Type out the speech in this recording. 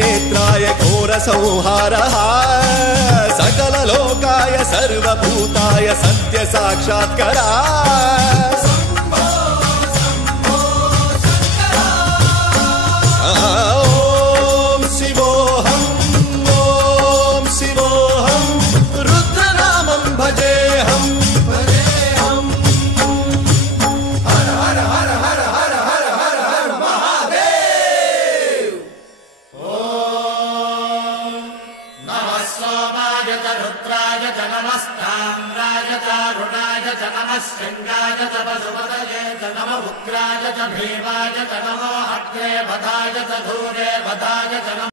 त्रिनेत्राय घोरसंहारः सकललोकाय सर्वभूताय सत्य साक्षात्करा ॐ शिवोऽहम् ॐ शिवोऽहम् रुद्रनामं भजेऽहम् हर हर हर हर हर हर हर हर महादेव। ॐ नमः सोमाय च रुद्राय च नमस्ताम्राय च अरुणाय च नमः शृङ्गाय च पशुपतये च नमः उग्राय च भीमाय च नमो अग्रे वधाय च धूरे वधाय च नमः